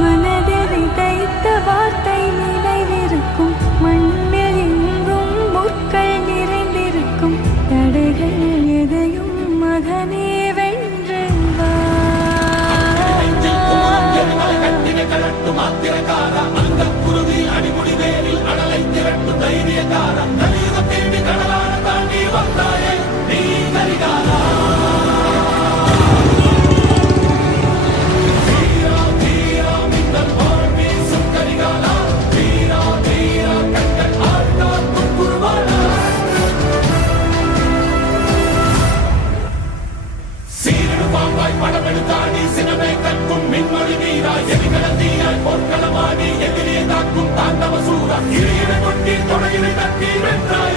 மனதில் விதைத்த வார்த்தை நினைவிருக்கும், மண்ணில் எங்கும் முற்கள் நிறைந்திருக்கும். தடைகள் எதையும் மகனே வென்று வா. படமெடுத்தாடி சினமே கற்கும் மின்மொழி வீரா, எதிகளந்தீயாய் பொற்களமாடி எதிரே தாக்கும் தாண்டவ சூரா, இறையிட கொட்டி தொடையினை தட்டி வென்றாய்.